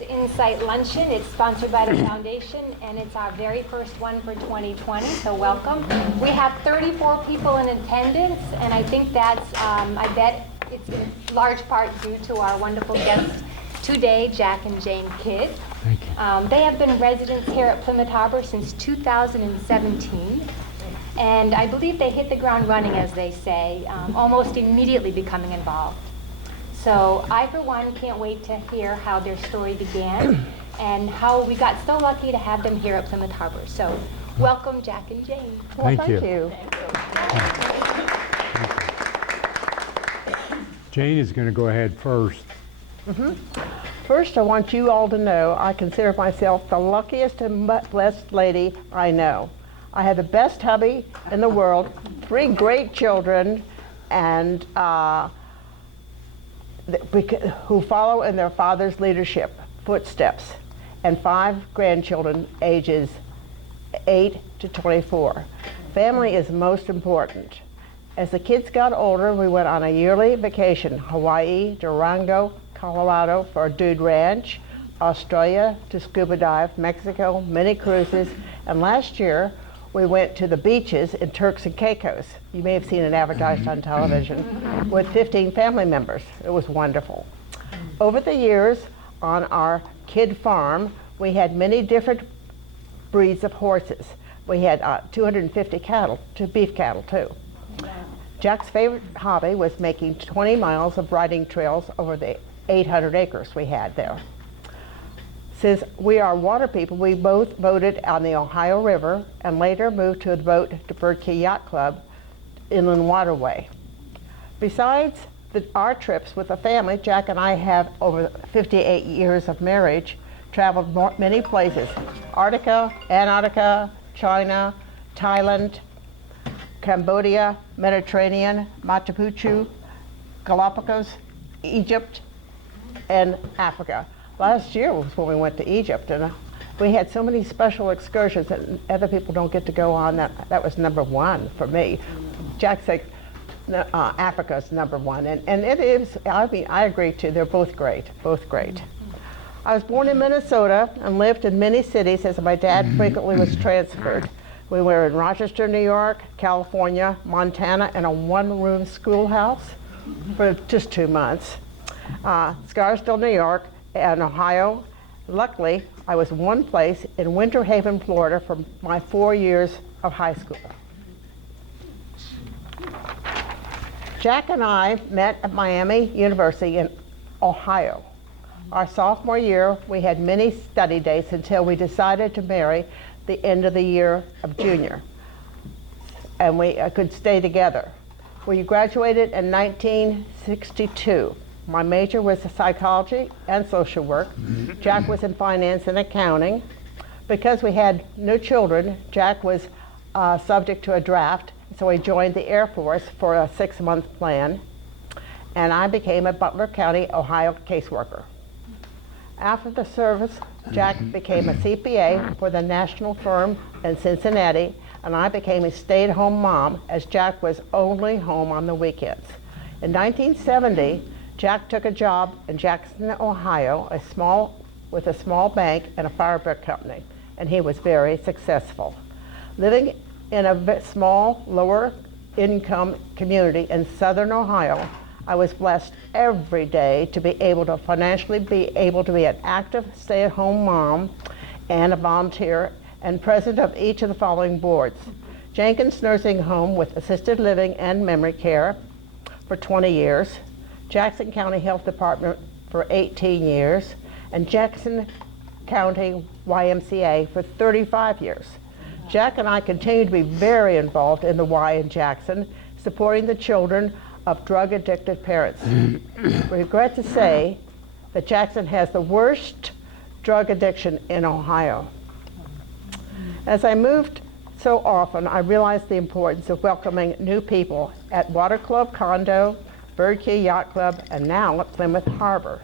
Kids Insight Luncheon. It's sponsored by the Foundation, and it's our very first one for 2020, so welcome. We have 34 people in attendance, and I think that's, I bet it's in large part due to our wonderful guests today, Jack and Jane Kidd. Thank you. They have been residents here at Plymouth Harbor since 2017. And I believe they hit the ground running, as they say, almost immediately becoming involved. So I, for one, can't wait to hear how their story began and how we got so lucky to have them here at Plymouth Harbor. So welcome, Jack and Jane. Well, Thank you. Jane is going to go ahead first. First, I want you all to know I consider myself the luckiest and blessed lady I know. I have the best hubby in the world, 3 great children, and who follow in their father's leadership footsteps, and 5 grandchildren ages 8 to 24. Family is most important. As the kids got older, we went on a yearly vacation: Hawaii, Durango, Colorado for a dude ranch, Australia to scuba dive, Mexico, mini cruises, and last year we went to the beaches in Turks and Caicos. You may have seen it advertised on television, with 15 family members. It was wonderful. Over the years, on our kid farm, we had many different breeds of horses. We had 250 cattle, beef cattle too. Jack's favorite hobby was making 20 miles of riding trails over the 800 acres we had there. Since we are water people, we both boated on the Ohio River and later moved to a boat to Bird Key Yacht Club Inland Waterway. Besides our trips with the family, Jack and I have, over 58 years of marriage, traveled many places: Antarctica, China, Thailand, Cambodia, Mediterranean, Machu Picchu, Galapagos, Egypt, and Africa. Last year was when we went to Egypt, and we had so many special excursions that other people don't get to go on. That was number 1 for me. Jack said Africa's number 1, and it is. I mean, I agree too. They're both great, both great. I was born in Minnesota and lived in many cities as my dad frequently was transferred. We were in Rochester, New York, California, Montana, in a 1-room schoolhouse for just 2 months. Scarsdale, New York, and Ohio. Luckily, I was in one place in Winter Haven, Florida for my 4 years of high school. Jack and I met at Miami University in Ohio. Our sophomore year, we had many study dates until we decided to marry the end of the year of junior, and we could stay together. We graduated in 1962. My major was psychology and social work. Jack was in finance and accounting. Because we had no children, Jack was subject to a draft, so he joined the Air Force for a 6-month plan, and I became a Butler County, Ohio caseworker. After the service, Jack became a CPA for the national firm in Cincinnati, and I became a stay-at-home mom, as Jack was only home on the weekends. In 1970, Jack took a job in Jackson, Ohio, with a small bank and a firebrick company, and he was very successful. Living in a small, lower-income community in southern Ohio, I was blessed every day to be able to financially be an active stay-at-home mom and a volunteer and president of each of the following boards: Jenkins Nursing Home with assisted living and memory care for 20 years, Jackson County Health Department for 18 years, and Jackson County YMCA for 35 years. Jack and I continue to be very involved in the Y in Jackson, supporting the children of drug-addicted parents. We regret to say that Jackson has the worst drug addiction in Ohio. As I moved so often, I realized the importance of welcoming new people at Water Club Condo, Bird Key Yacht Club, and now at Plymouth Harbor.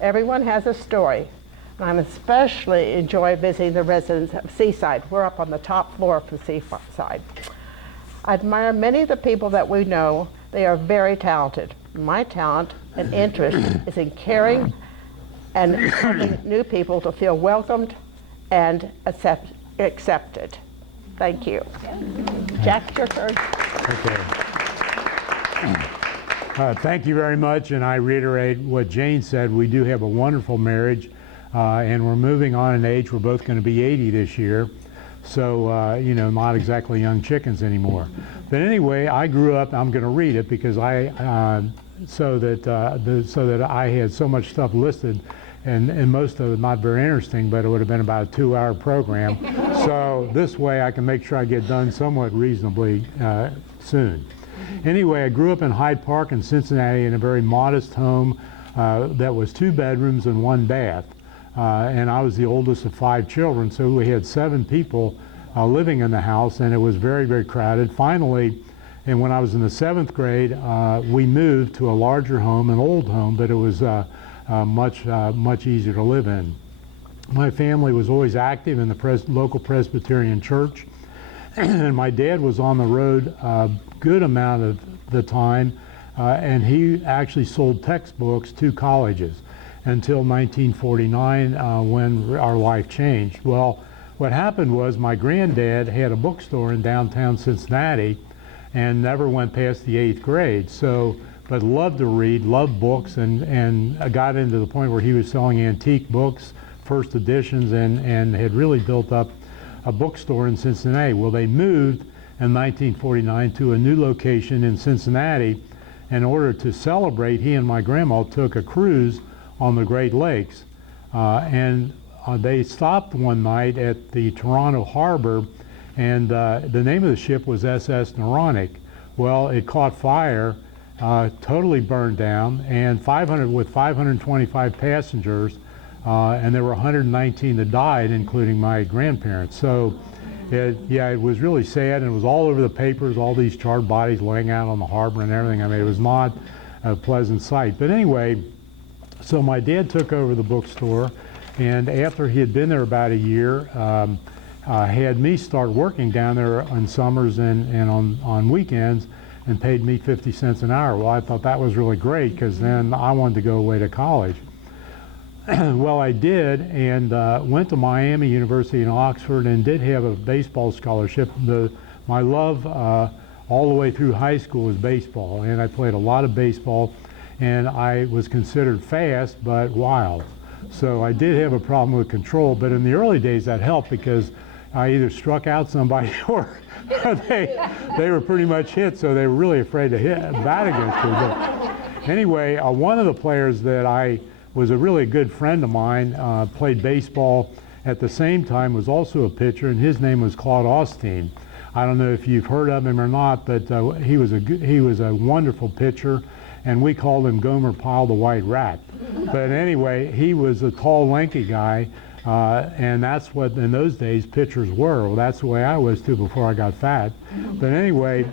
Everyone has a story, and I especially enjoy visiting the residents of Seaside. We're up on the top floor of the Seaside. I admire many of the people that we know. They are very talented. My talent and interest is in caring and helping new people to feel welcomed and accepted. Thank you. Jack, your turn. Okay. Thank you very much, and I reiterate what Jane said. We do have a wonderful marriage, and we're moving on in age. We're both going to be 80 this year, so you know, not exactly young chickens anymore. But anyway, I grew up. I'm going to read it because so that I had so much stuff listed, and most of it not very interesting, but it would have been about a 2-hour program. So this way, I can make sure I get done somewhat reasonably soon. Anyway, I grew up in Hyde Park in Cincinnati in a very modest home that was 2 bedrooms and 1 bath. And I was the oldest of 5 children, so we had 7 people living in the house, and it was very, very crowded. Finally, and when I was in the 7th grade, we moved to a larger home, an old home, but it was much easier to live in. My family was always active in the local Presbyterian church, and my dad was on the road a good amount of the time, and he actually sold textbooks to colleges until 1949 when our life changed. Well, what happened was my granddad had a bookstore in downtown Cincinnati and never went past the 8th grade, but loved to read, loved books, and got into the point where he was selling antique books, first editions, and had really built up a bookstore in Cincinnati. Well, they moved in 1949 to a new location in Cincinnati. In order to celebrate, he and my grandma took a cruise on the Great Lakes, and they stopped one night at the Toronto harbor, and the name of the ship was SS Noronic. Well, it caught fire, totally burned down, and 525 passengers, and there were 119 that died, including my grandparents. So, it was really sad, and it was all over the papers, all these charred bodies laying out on the harbor and everything. I mean, it was not a pleasant sight. But anyway, so my dad took over the bookstore, and after he had been there about a year, had me start working down there on summers and on weekends, and paid me 50 cents an hour. Well, I thought that was really great, because then I wanted to go away to college. Well, I did, and went to Miami University in Oxford, and did have a baseball scholarship. My love all the way through high school was baseball, and I played a lot of baseball, and I was considered fast but wild. So I did have a problem with control, but in the early days that helped, because I either struck out somebody or they were pretty much hit, so they were really afraid to bat against me. But anyway, one of the players that I was a really good friend of mine, played baseball at the same time, was also a pitcher, and his name was Claude Osteen. I don't know if you've heard of him or not, but he was a wonderful pitcher, and we called him Gomer Pyle the White Rat. But anyway, he was a tall, lanky guy, and that's what in those days pitchers were. Well, that's the way I was too before I got fat. But anyway,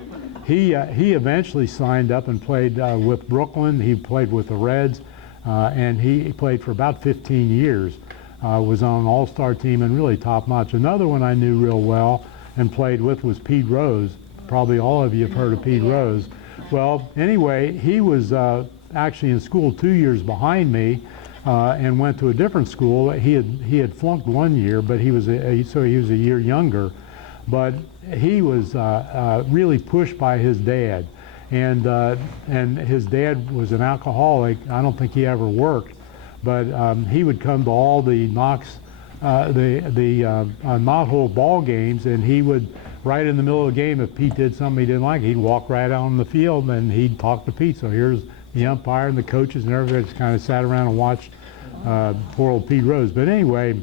he eventually signed up and played with Brooklyn. He played with the Reds. And he played for about 15 years, was on an all-star team and really top-notch. Another one I knew real well and played with was Pete Rose. Probably all of you have heard of Pete Rose. Well, anyway, he was actually in school 2 years behind me, and went to a different school. He had flunked 1 year, but so he was a year younger. But he was really pushed by his dad. And his dad was an alcoholic. I don't think he ever worked, but he would come to all the knothole ball games, and he would, right in the middle of the game, if Pete did something he didn't like, he'd walk right out on the field and he'd talk to Pete. So here's the umpire and the coaches and everybody just kind of sat around and watched poor old Pete Rose. But anyway,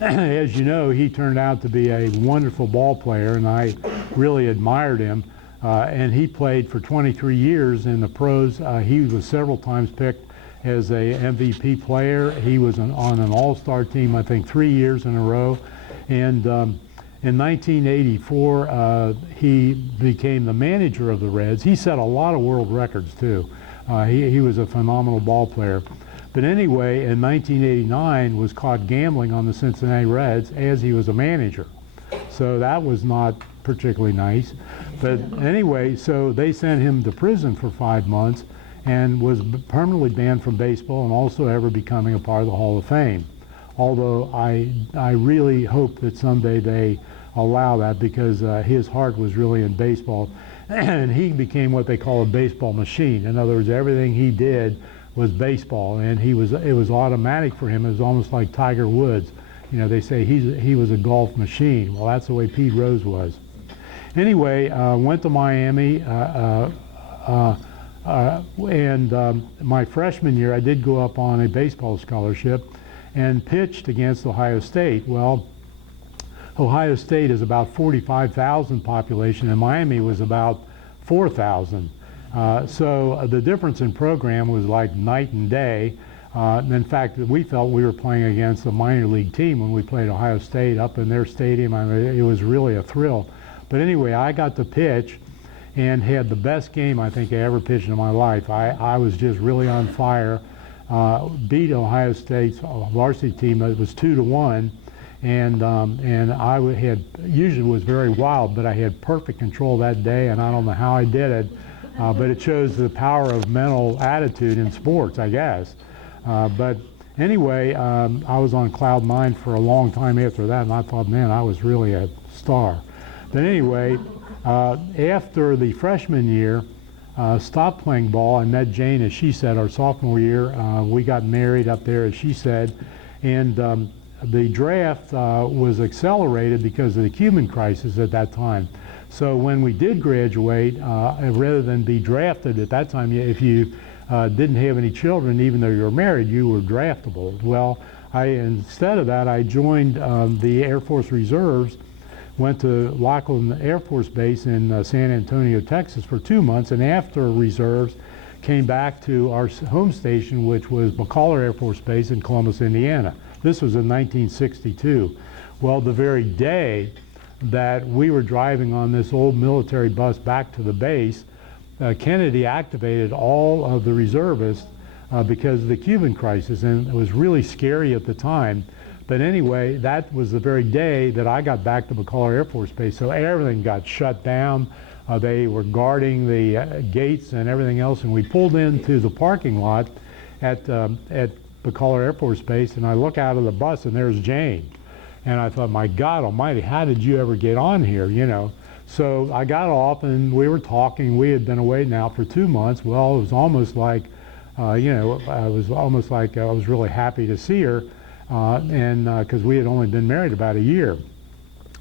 as you know, he turned out to be a wonderful ball player, and I really admired him. And he played for 23 years in the pros. He was several times picked as a MVP player. He was on an all-star team, I think, 3 years in a row. And in 1984, he became the manager of the Reds. He set a lot of world records, too. He was a phenomenal ball player. But anyway, in 1989, was caught gambling on the Cincinnati Reds as he was a manager. So that was not particularly nice. But anyway, so they sent him to prison for 5 months, and was permanently banned from baseball and also ever becoming a part of the Hall of Fame. Although I really hope that someday they allow that, because his heart was really in baseball, and he became what they call a baseball machine. In other words, everything he did was baseball, and it was automatic for him. It was almost like Tiger Woods. You know, they say he was a golf machine. Well, that's the way Pete Rose was. Anyway, went to Miami, and my freshman year I did go up on a baseball scholarship and pitched against Ohio State. Well, Ohio State is about 45,000 population, and Miami was about 4,000. So the difference in program was like night and day. In fact, we felt we were playing against a minor league team when we played Ohio State up in their stadium. I mean, it was really a thrill. But anyway, I got to pitch and had the best game I think I ever pitched in my life. I was just really on fire. Beat Ohio State's varsity team. It was 2-1, and I had usually was very wild, but I had perfect control that day, and I don't know how I did it, but it shows the power of mental attitude in sports, I guess. But anyway, I was on cloud nine for a long time after that, and I thought, man, I was really a star. But anyway, after the freshman year, stopped playing ball. I met Jane, as she said, our sophomore year. We got married up there, as she said, and the draft was accelerated because of the Cuban crisis at that time. So when we did graduate, rather than be drafted at that time, if you didn't have any children, even though you were married, you were draftable. Well, instead of that, I joined the Air Force Reserves, went to Laughlin Air Force Base in San Antonio, Texas for 2 months, and after reserves came back to our home station, which was McCullough Air Force Base in Columbus, Indiana. This was in 1962. Well, the very day that we were driving on this old military bus back to the base, Kennedy activated all of the reservists because of the Cuban crisis, and it was really scary at the time. But anyway, that was the very day that I got back to McCullough Air Force Base, so everything got shut down. They were guarding the gates and everything else, and we pulled into the parking lot at McCullough Air Force Base, and I look out of the bus, and there's Jane. And I thought, my God almighty, how did you ever get on here, you know? So I got off, and we were talking. We had been away now for 2 months. Well, it was almost like, it was almost like I was really happy to see her. Because we had only been married about a year.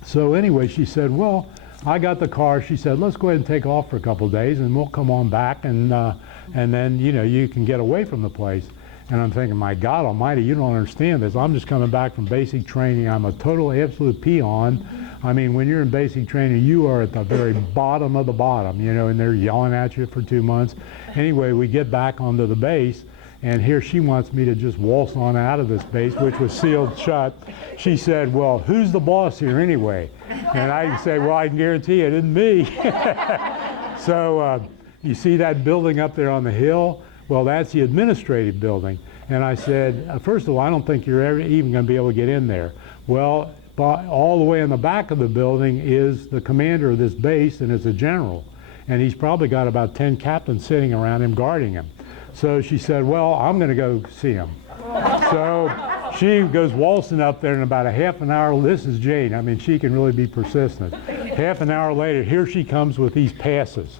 So anyway, she said, well, I got the car. She said, let's go ahead and take off for a couple of days, and we'll come on back, and then, you know, you can get away from the place. And I'm thinking, my God almighty, you don't understand this. I'm just coming back from basic training. I'm a total absolute peon. I mean, when you're in basic training, you are at the very bottom of the bottom, you know, and they're yelling at you for 2 months. Anyway, we get back onto the base, and here she wants me to just waltz on out of this base, which was sealed shut. She said, well, who's the boss here anyway? And I said, well, I can guarantee it isn't me. So you see that building up there on the hill? Well, that's the administrative building. And I said, first of all, I don't think you're ever even going to be able to get in there. Well, all the way in the back of the building is the commander of this base, and it's a general. And he's probably got about 10 captains sitting around him guarding him. So she said, well, I'm going to go see him. So she goes waltzing up there, in about a half an hour. This is Jane. I mean, she can really be persistent. Half an hour later, here she comes with these passes.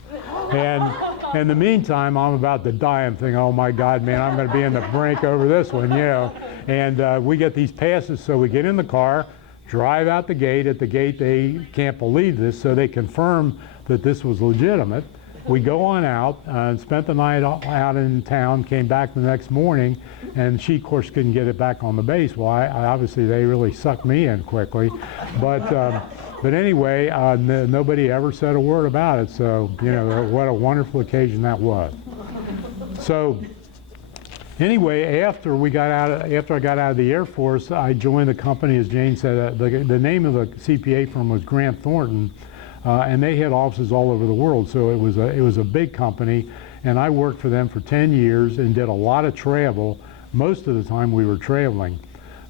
And in the meantime, I'm about to die. I'm thinking, oh my God, man, I'm going to be in the brink over this one, you know. And we get these passes, so we get in the car, drive out the gate. At the gate, they can't believe this, so they confirm that this was legitimate. We go on out and spent the night out in town, came back the next morning, and she, of course, couldn't get it back on the base. Well, obviously, they really sucked me in quickly. But anyway, nobody ever said a word about it. So, you know, what a wonderful occasion that was. So anyway, after I got out of the Air Force, I joined the company, as Jane said. The name of the CPA firm was Grant Thornton. And they had offices all over the world, so it was a big company, and I worked for them for 10 years and did a lot of travel. Most of the time we were traveling,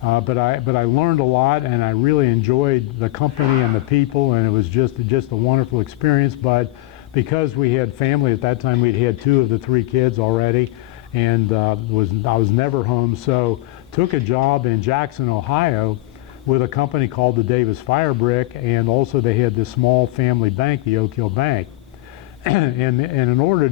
but I learned a lot, and I really enjoyed the company and the people, and it was just a wonderful experience. But because we had family at that time, we'd had 2 of the 3 kids already, and I was never home, so took a job in Jackson, Ohio, with a company called the Davis Fire Brick, and also they had this small family bank, the Oak Hill Bank. And in order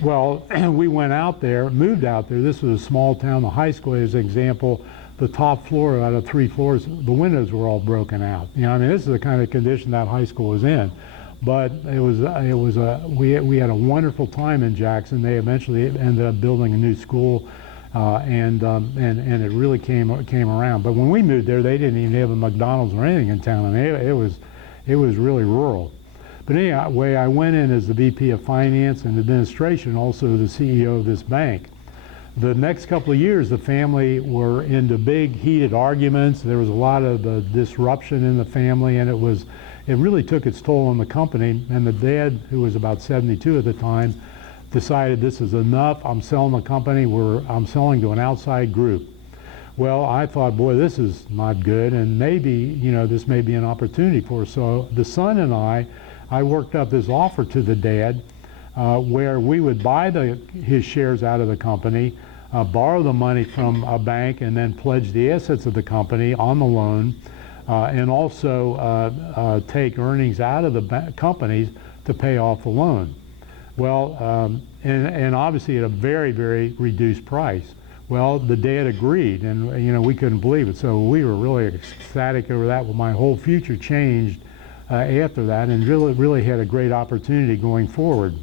well, we went out there, moved out there. This was a small town. The high school, as an example, the top floor out of 3 floors, the windows were all broken out. You know, I mean, this is the kind of condition that high school was in. But we had a wonderful time in Jackson. They eventually ended up building a new school, and it really came around. But when we moved there, they didn't even have a McDonald's or anything in town. I mean, it was really rural. But anyway, I went in as the VP of Finance and Administration, also the CEO of this bank. The next couple of years, the family were into big heated arguments. There was a lot of disruption in the family, and it really took its toll on the company. And the dad, who was about 72 at the time, decided this is enough. I'm selling the company. I'm selling to an outside group. Well, I thought, boy, this is not good, and maybe, you know, this may be an opportunity for us. So the son and I worked up this offer to the dad where we would buy his shares out of the company, borrow the money from a bank, and then pledge the assets of the company on the loan, and also take earnings out of the companies to pay off the loan. Well, and obviously at a very, very reduced price. Well, the dad agreed, and you know, we couldn't believe it. So we were really ecstatic over that. Well, my whole future changed after that, and really had a great opportunity going forward.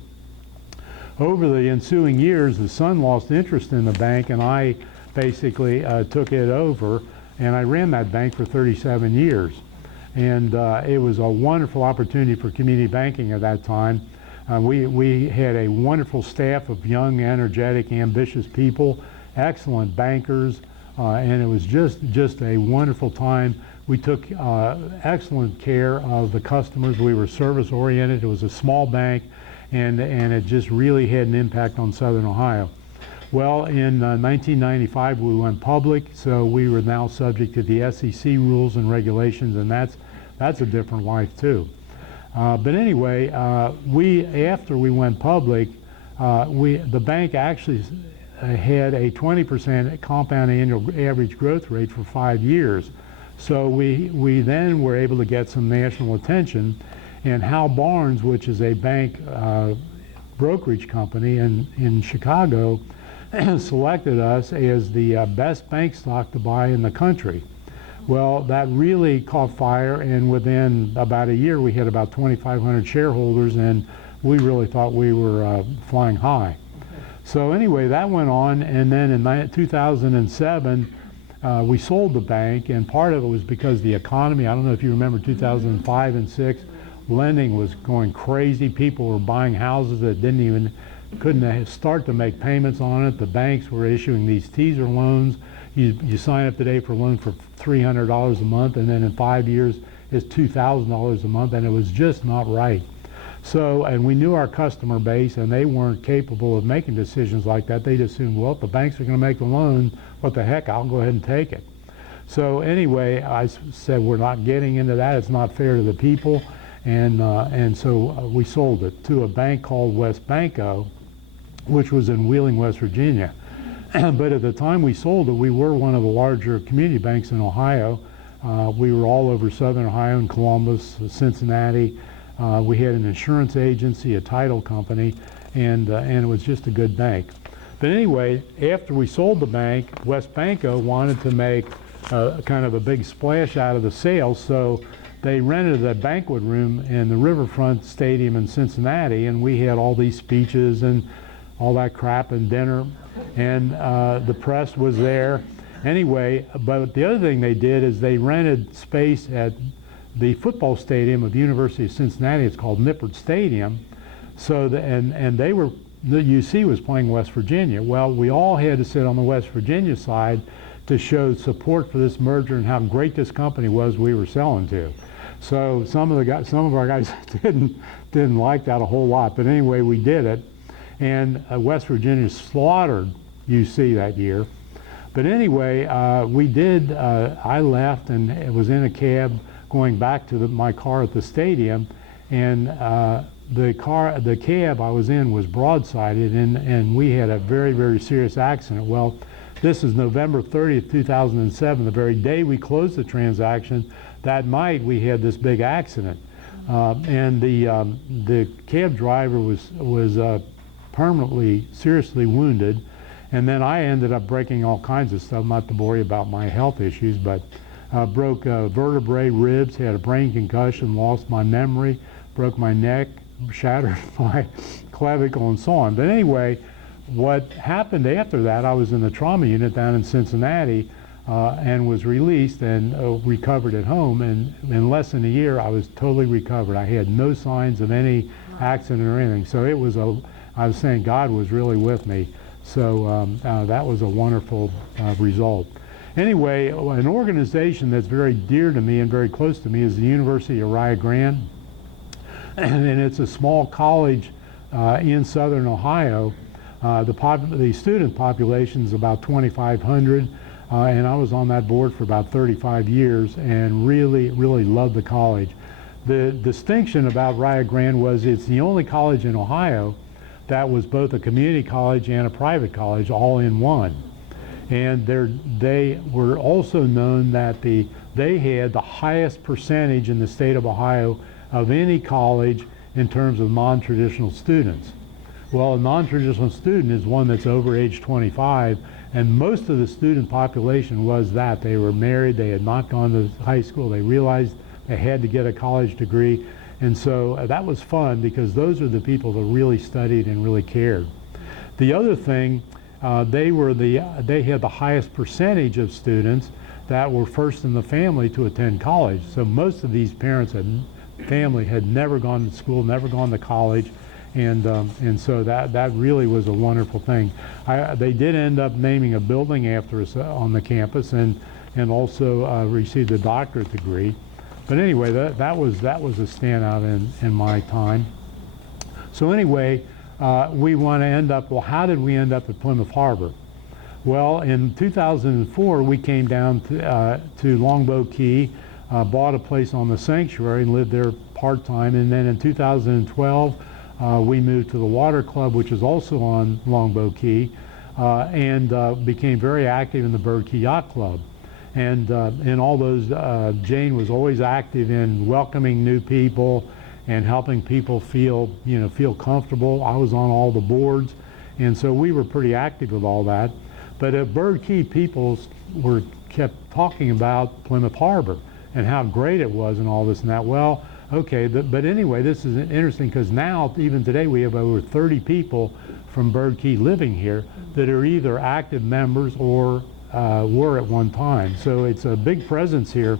Over the ensuing years, the son lost interest in the bank, and I basically took it over, and I ran that bank for 37 years. And it was a wonderful opportunity for community banking at that time. We had a wonderful staff of young, energetic, ambitious people, excellent bankers, and it was just a wonderful time. We took excellent care of the customers. We were service oriented. It was a small bank, and it just really had an impact on Southern Ohio. Well, in 1995 we went public, so we were now subject to the SEC rules and regulations, and that's a different life too. But anyway, after we went public, the bank actually had a 20% compound annual average growth rate for 5 years. So we then were able to get some national attention, and Hal Barnes, which is a bank brokerage company in Chicago, selected us as the best bank stock to buy in the country. Well, that really caught fire, and within about a year we had about 2,500 shareholders, and we really thought we were flying high. So anyway, that went on, and then in 2007 we sold the bank, and part of it was because the economy, I don't know if you remember 2005 and 6, lending was going crazy. People were buying houses that couldn't start to make payments on it. The banks were issuing these teaser loans. You sign up today for a loan for $300 a month, and then in 5 years it's $2,000 a month, and it was just not right. So, and we knew our customer base, and they weren't capable of making decisions like that. They just assumed, well, if the banks are going to make the loan, what the heck, I'll go ahead and take it. So anyway, I said, we're not getting into that. It's not fair to the people. And so we sold it to a bank called West Banco, which was in Wheeling, West Virginia. But at the time we sold it, we were one of the larger community banks in Ohio. We were all over Southern Ohio and Columbus, Cincinnati. We had an insurance agency, a title company, and it was just a good bank. But anyway, after we sold the bank, West Banco wanted to make kind of a big splash out of the sale, so they rented a banquet room in the Riverfront Stadium in Cincinnati, and we had all these speeches and all that crap and dinner, and the press was there. Anyway, but the other thing they did is they rented space at the football stadium of the University of Cincinnati. It's called Nippert Stadium. So and they were, the UC was playing West Virginia. Well, we all had to sit on the West Virginia side to show support for this merger and how great this company was we were selling to. So some of our guys didn't like that a whole lot, but anyway, we did it, and West Virginia slaughtered UC that year. But anyway, we did. I left and was in a cab going back to my car at the stadium, and the cab I was in was broadsided, and we had a very, very serious accident. Well, this is November 30th, 2007, the very day we closed the transaction. That night we had this big accident, and the cab driver was permanently, seriously wounded, and then I ended up breaking all kinds of stuff, not to bore you about my health issues, but broke vertebrae, ribs, had a brain concussion, lost my memory, broke my neck, shattered my clavicle, and so on. But anyway, what happened after that, I was in the trauma unit down in Cincinnati and was released and recovered at home, and in less than a year I was totally recovered. I had no signs of any accident or anything. So it was I was saying God was really with me. So that was a wonderful result. Anyway, an organization that's very dear to me and very close to me is the University of Rio Grande, and it's a small college in southern Ohio. The student population is about 2,500, and I was on that board for about 35 years and really, really loved the college. The distinction about Rio Grande was it's the only college in Ohio that was both a community college and a private college all in one. And they were also known that they had the highest percentage in the state of Ohio of any college in terms of non-traditional students. Well, a non-traditional student is one that's over age 25, and most of the student population was that. They were married, they had not gone to high school, they realized they had to get a college degree, and so that was fun because those are the people that really studied and really cared. The other thing, they had the highest percentage of students that were first in the family to attend college. So most of these parents and family had never gone to school, never gone to college, and so that really was a wonderful thing. They did end up naming a building after us on the campus, and also received a doctorate degree. But anyway, that was a standout in my time. So anyway, we want to end up, well, how did we end up at Plymouth Harbor? Well, in 2004, we came down to Longboat Key, bought a place on the Sanctuary and lived there part-time, and then in 2012, we moved to the Water Club, which is also on Longboat Key, and became very active in the Bird Key Yacht Club. And in all those, Jane was always active in welcoming new people and helping people feel comfortable. I was on all the boards, and so we were pretty active with all that. But at Bird Key, people kept talking about Plymouth Harbor and how great it was and all this and that. Well, okay, but anyway, this is interesting because now, even today, we have over 30 people from Bird Key living here that are either active members or were at one time. So it's a big presence here.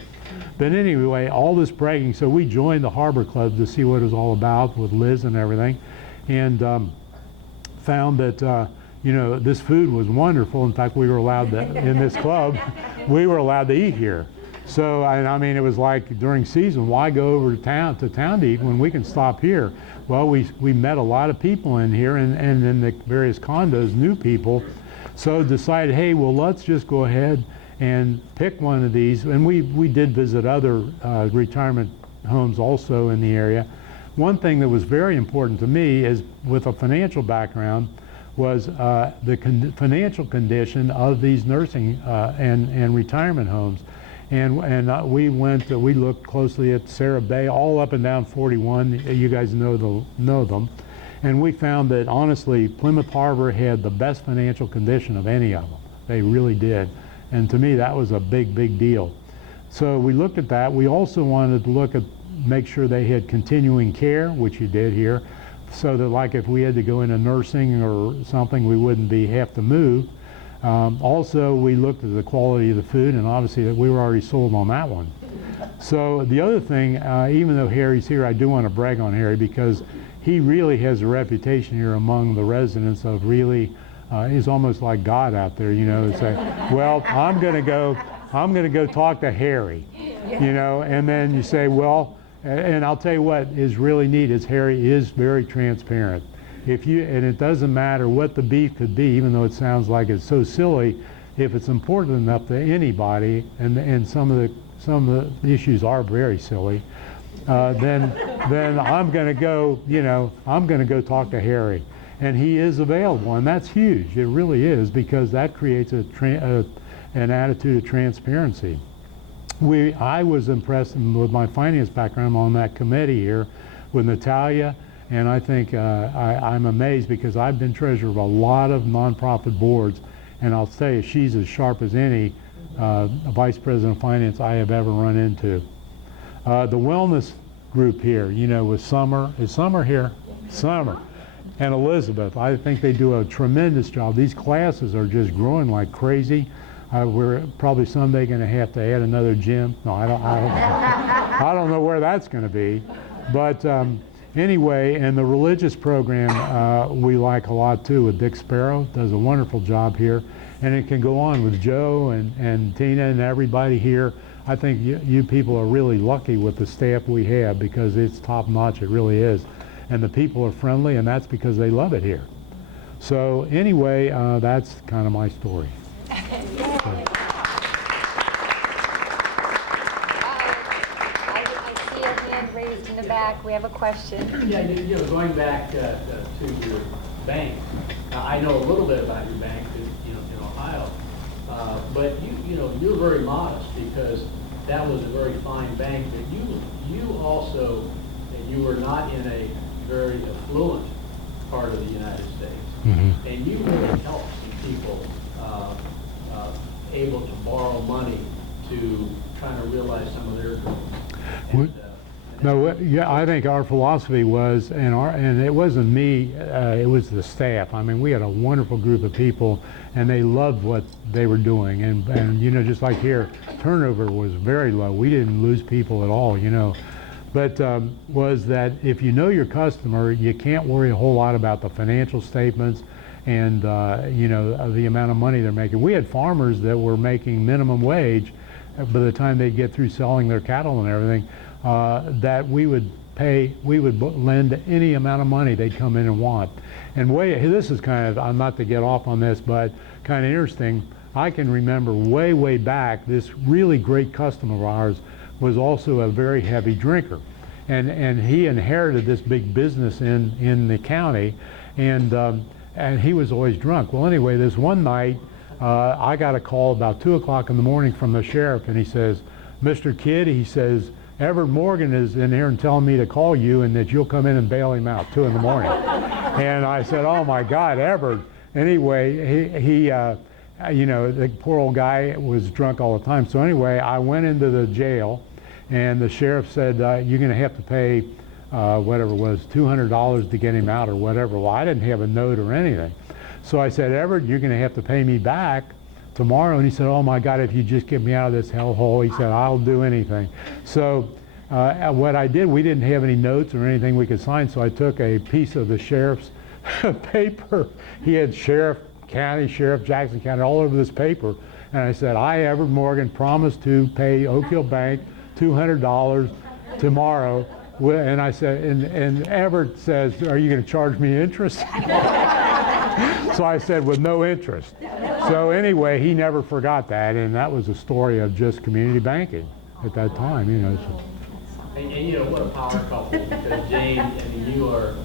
But anyway, all this bragging, so we joined the Harbor Club to see what it was all about with Liz and everything, and found that this food was wonderful. In fact, we were allowed to, in this club, we were allowed to eat here. So, I mean, it was like during season, why go over to town to eat when we can stop here? Well, we met a lot of people in here, and in the various condos, new people. So decided, hey, well, let's just go ahead and pick one of these. And we did visit other retirement homes also in the area. One thing that was very important to me is, with a financial background, was the financial condition of these nursing and retirement homes. And we looked closely at Sarah Bay, all up and down 41. You guys know them. And we found that, honestly, Plymouth Harbor had the best financial condition of any of them. They really did. And to me, that was a big, big deal. So we looked at that. We also wanted to make sure they had continuing care, which you did here, so that, like, if we had to go into nursing or something, we wouldn't have to move. Also, we looked at the quality of the food, and obviously we were already sold on that one. So the other thing, even though Harry's here, I do want to brag on Harry because he really has a reputation here among the residents of really, he's almost like God out there, to say, well, I'm going to go talk to Harry, and then you say, well, and I'll tell you what is really neat is Harry is very transparent. And it doesn't matter what the beef could be, even though it sounds like it's so silly, if it's important enough to anybody, and some of the some of the issues are very silly, then I'm going to go, I'm going to go talk to Harry. And he is available, and that's huge. It really is, because that creates an attitude of transparency. I was impressed with my finance background on that committee here with Natalia, and I think I'm amazed because I've been treasurer of a lot of nonprofit boards, and I'll tell you, she's as sharp as any vice president of finance I have ever run into. The wellness group here, with Summer. Is Summer here? Summer. And Elizabeth, I think they do a tremendous job. These classes are just growing like crazy. We're probably someday going to have to add another gym. No, I don't know where that's going to be. But anyway, and the religious program we like a lot too with Dick Sparrow. Does a wonderful job here. And it can go on with Joe and Tina and everybody here. I think you people are really lucky with the staff we have, because it's top notch, it really is. And the people are friendly, and that's because they love it here. So anyway, that's kind of my story. I see a hand raised in the back. We have a question. Yeah, going back to your bank, I know a little bit about your bank, in Ohio, but you're very modest, because that was a very fine bank. But you also, you were not in a very affluent part of the United States, and you really helped some people able to borrow money to try to realize some of their goals. Yeah, I think our philosophy was, and it wasn't me, it was the staff. I mean, we had a wonderful group of people, and they loved what they were doing. And just like here, turnover was very low. We didn't lose people at all, But was that if you know your customer, you can't worry a whole lot about the financial statements and the amount of money they're making. We had farmers that were making minimum wage by the time they'd get through selling their cattle and everything, that we would lend any amount of money they'd come in and want. And this is kind of, not to get off on this, but kind of interesting. I can remember way back, this really great customer of ours was also a very heavy drinker, and he inherited this big business in the county, and he was always drunk. Well, anyway, this one night I got a call about 2 o'clock in the morning from the sheriff, and he says, "Mr. Kidd," he says, "Everett Morgan is in here and telling me to call you and that you'll come in and bail him out 2 in the morning." And I said, "Oh my God, Everett." Anyway, he the poor old guy was drunk all the time. So anyway, I went into the jail, and the sheriff said, "You're going to have to pay whatever it was, $200 to get him out or whatever." Well, I didn't have a note or anything. So I said, "Everett, you're going to have to pay me back tomorrow." And he said, "Oh my God, if you just get me out of this hellhole," he said, "I'll do anything." So what I did, we didn't have any notes or anything we could sign, so I took a piece of the sheriff's paper. He had Sheriff County, Sheriff Jackson County, all over this paper. And I said, "I, Everett Morgan, promise to pay Oak Hill Bank $200 tomorrow." And I said, and Everett says, "Are you going to charge me interest?" So I said, "With no interest." So anyway, he never forgot that, and that was a story of just community banking at that time, So. And what a power couple, because Jane, you are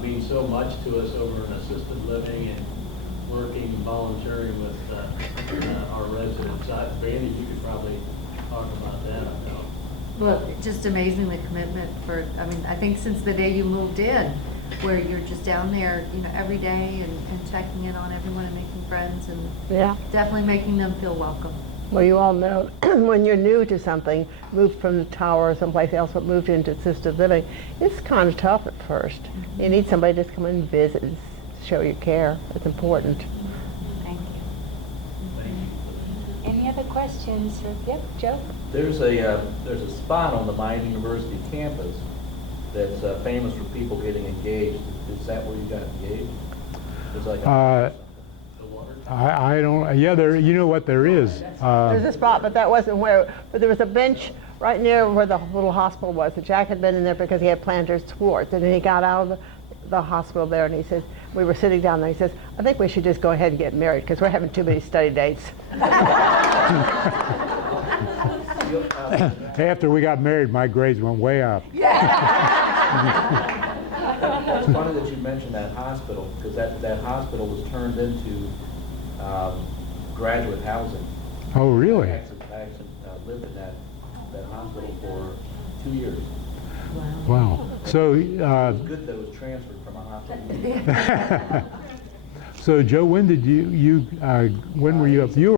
mean so much to us over in assisted living and working and volunteering with our residents. Brandy, you could probably talk about that, I know. Well, just amazing the commitment I think since the day you moved in, where you're just down there, every day and checking in on everyone and making friends and definitely making them feel welcome. Well, you all know when you're new to something, moved from the tower or someplace else, but moved into assisted living, it's kind of tough at first. You need somebody to just come in and visit and show you care. It's important. Thank you. Any other questions? Yep, Joe? There's a spot on the Miami University campus that's famous for people getting engaged. Is that where you got engaged? There's like a I don't. Yeah, there. You know what there is. There's a spot, but that wasn't where. But there was a bench right near where the little hospital was. And Jack had been in there because he had plantar warts, and then he got out of the hospital there, and he says, we were sitting down there. He says, "I think we should just go ahead and get married because we're having too many study dates." after we got married, my grades went way up. It's funny that you mentioned that hospital, because that hospital was turned into graduate housing. Oh, really? I actually lived in that hospital for 2 years. Wow. So, It was good that it was transferred from a hospital. so Joe, when did when were you up? You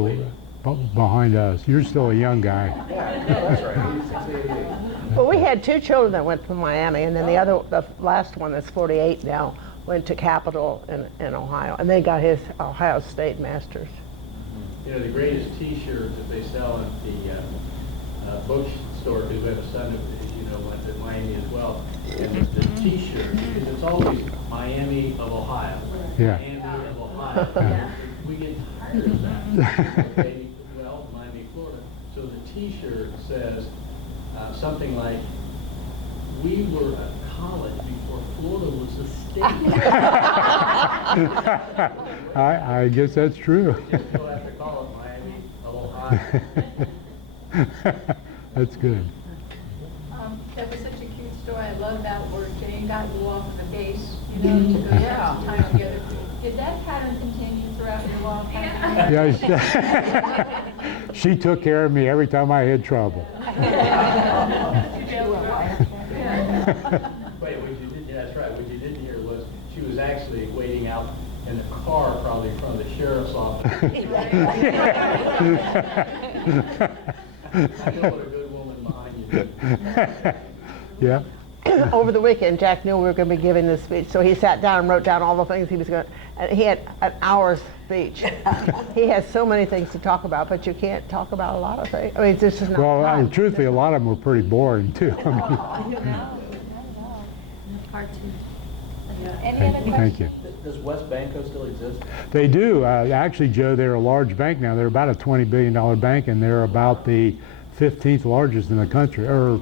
were behind us. You're still a young guy. Yeah, that's right, 86, 88. Well, we had 2 children that went to Miami, and then the last one that's 48 now went to Capitol in Ohio, and they got his Ohio State master's. You know, the greatest T-shirt that they sell at the bookstore, because we have a son who, as you know, went to Miami as well, and the T-shirt, because it's always Miami of Ohio. Yeah. Miami of Ohio. We get tired of that. Okay, well, Miami, Florida. So the T-shirt says something like, "We were a college before Florida was a state." I guess that's true. We just don't have to call it Miami of Ohio. That's good. That was such a cute story. I love that where Jane got you off the base, to go spend some time together. Did that pattern continue throughout your long time? Yeah, she took care of me every time I had trouble. Wait, what you did, that's right, what you didn't hear was she was actually waiting out in the car probably in front of the sheriff's office. I know what a good woman behind you is. Yeah. Over the weekend, Jack knew we were going to be giving this speech, so he sat down and wrote down all the things he was going to, and he had an hour's speech. He has so many things to talk about, but you can't talk about a lot of things. I mean, this is not time. Truthfully, a lot of them were pretty boring, too. I mean, Part 2. Any other questions? thank you. Does West Banco still exist? They do. Actually, Joe, they're a large bank now. They're about a $20 billion bank, and they're about the 15th largest in the country, or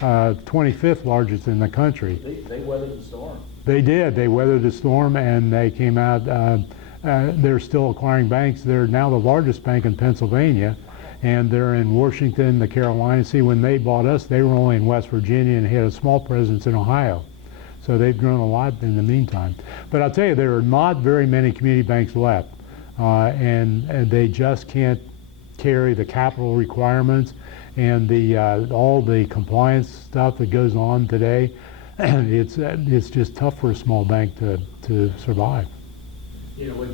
25th largest in the country. They weathered the storm. They did. They weathered the storm, and they came out. They're still acquiring banks. They're now the largest bank in Pennsylvania, and they're in Washington, the Carolinas. See, when they bought us, they were only in West Virginia and had a small presence in Ohio. So they've grown a lot in the meantime. But I'll tell you, there are not very many community banks left, and they just can't carry the capital requirements and all the compliance stuff that goes on today. It's just tough for a small bank to survive. You know, what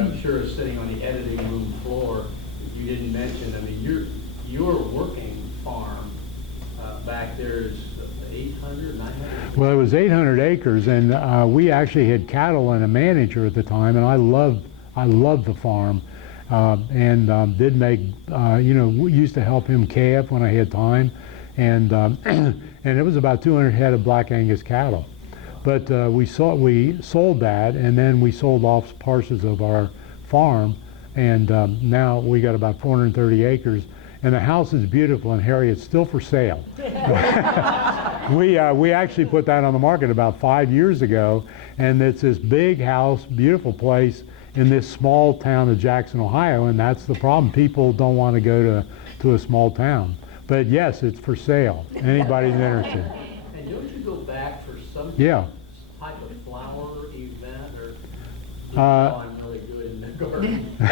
I'm sure is sitting on the editing room floor, you didn't mention, I mean, your working farm back there is 800, 900? Well, it was 800 acres, and we actually had cattle and a manager at the time, and I loved the farm, and did make, we used to help him calve when I had time, and and it was about 200 head of Black Angus cattle. But we sold that, and then we sold off parcels of our farm, and now we got about 430 acres. And the house is beautiful, and Harry, it's still for sale. We actually put that on the market about 5 years ago, and it's this big house, beautiful place in this small town of Jackson, Ohio, and that's the problem. People don't want to go to a small town. But yes, it's for sale. Anybody's interested. And don't you go back for some Yeah. type of flower event, or I'm really good in the garden? Was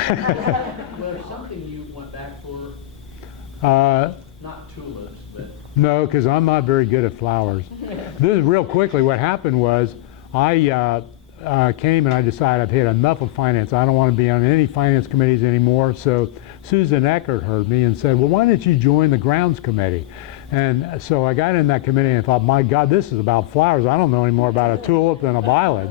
there something you went back for? Not tulips, but... No, because I'm not very good at flowers. This is real quickly. What happened was I came and I decided I've had enough of finance. I don't want to be on any finance committees anymore. So Susan Eckert heard me and said, well, why don't you join the grounds committee? And so I got in that committee and thought, my God, this is about flowers. I don't know any more about a tulip than a violet,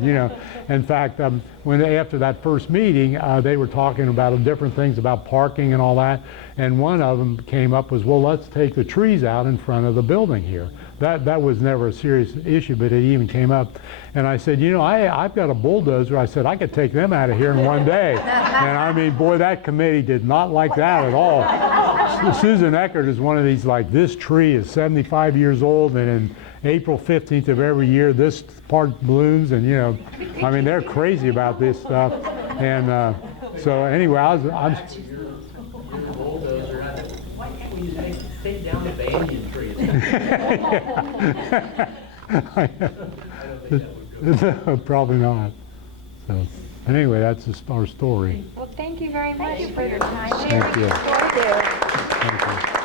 In fact, after that first meeting, they were talking about different things about parking and all that. And one of them came up was, well, let's take the trees out in front of the building here. That was never a serious issue, but it even came up. And I said, I've got a bulldozer. I said, I could take them out of here in one day. And I mean, boy, that committee did not like that at all. Susan Eckert is one of these, like, this tree is 75 years old, and in April 15th of every year, this part blooms, and I mean, they're crazy about this stuff. And so anyway, you take down the banyan tree. I don't think that would go. Probably not. So, anyway, that's our story. Well, thank you very much you for your time. sharing Thank you. your story. Thank you.